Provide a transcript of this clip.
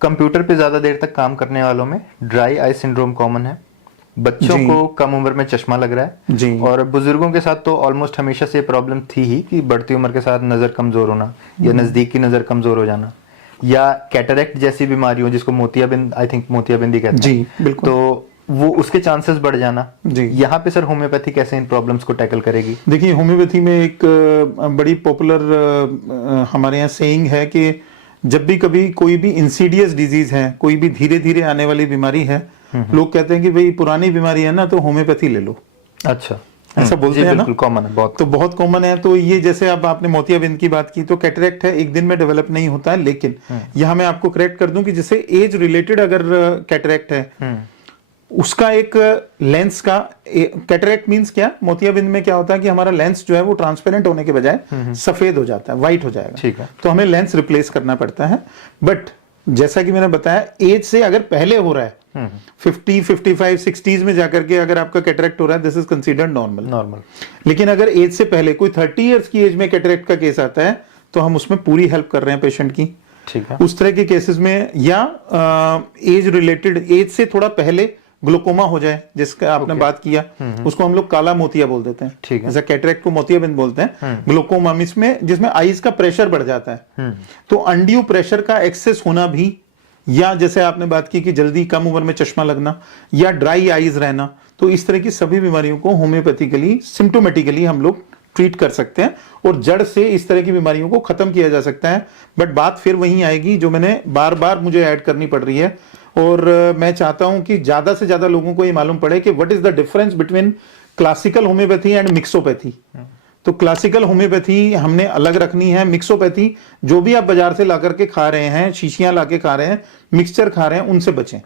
Computer पे ज्यादा देर तक काम करने वालों में ड्राई आई सिंड्रोम कॉमन है। बच्चों जी। को कम उम्र में चश्मा लग रहा है जी। और बुजुर्गों के साथ तो ऑलमोस्ट हमेशा से प्रॉब्लम थी ही कि बढ़ती उम्र के साथ नजर कमजोर होना या नजदीक की नजर कमजोर हो जाना या कैटरेक्ट जैसी बीमारियों जिसको मोतियाबिंद, आई थिंक मोतियाबिंदी कहते हैं, जी बिल्कुल। तो वो उसके चांसेस बढ़ जाना। जी। यहाँ पे सर होम्योपैथी कैसे इन प्रॉब्लम्स को टैकल करेगी? देखिए, होम्योपैथी में एक बड़ी पॉपुलर हमारे यहाँ सेइंग है कि जब भी कभी कोई भी इंसीडियस डिजीज है, कोई भी धीरे धीरे आने वाली बीमारी है, लोग कहते हैं कि भाई पुरानी बीमारी है ना तो होम्योपैथी ले लो। अच्छा, ऐसा बोलते जी, हैं ना। बिल्कुल कॉमन है, बहुत। तो बहुत कॉमन है। तो ये जैसे अब आपने मोतियाबिंद की बात की, तो कैटरेक्ट है, एक दिन में डेवलप नहीं होता है, लेकिन यहाँ मैं आपको करेक्ट कर दूं कि जैसे एज रिलेटेड अगर कैटरेक्ट है, उसका एक लेंस का कैटरेक्ट मींस क्या, मोतियाबिंद में क्या होता है कि हमारा लेंस जो है वो ट्रांसपेरेंट होने के बजाय सफेद हो जाता है, व्हाइट हो जाएगा। ठीक है। तो हमें लेंस रिप्लेस करना पड़ता है। बट जैसा कि मैंने बताया, एज से अगर पहले हो रहा है 50, 55, 60s में जाकर के अगर आपका कैटरेक्ट हो रहा है, दिस इज कंसीडर्ड नॉर्मल। लेकिन अगर एज से पहले कोई 30 इयर्स की एज में कैटरेक्ट का केस आता है तो हम उसमें पूरी हेल्प कर रहे हैं पेशेंट की। ठीक है। उस तरह के केसेस में, या एज रिलेटेड, एज से थोड़ा पहले ग्लूकोमा हो जाए, जिसका आपने बात किया, उसको हम लोग काला मोतिया बोल देते हैं। ठीक है। जैसा कैटरेक्ट को मोतियाबिंद बोलते हैं, ग्लूकोमा इसमें जिसमें आईज का प्रेशर बढ़ जाता है। तो अनड्यू प्रेशर का एक्सेस होना भी, या जैसे आपने बात की कि जल्दी कम उम्र में चश्मा लगना या ड्राई आईज रहना, तो इस तरह की सभी बीमारियों को होम्योपैथिकली सिम्टोमेटिकली हम लोग ट्रीट कर सकते हैं और जड़ से इस तरह की बीमारियों को खत्म किया जा सकता है। बट बात फिर वहीं आएगी जो मैंने बार बार मुझे ऐड करनी पड़ रही है, और मैं चाहता हूं कि ज्यादा से ज्यादा लोगों को ये मालूम पड़े कि what is the difference between classical homeopathy and mixopathy. तो क्लासिकल होम्योपैथी हमने अलग रखनी है। मिक्सोपैथी, जो भी आप बाजार से ला करके खा रहे हैं, शीशियां ला के खा रहे हैं, मिक्सचर खा रहे हैं, उनसे बचें।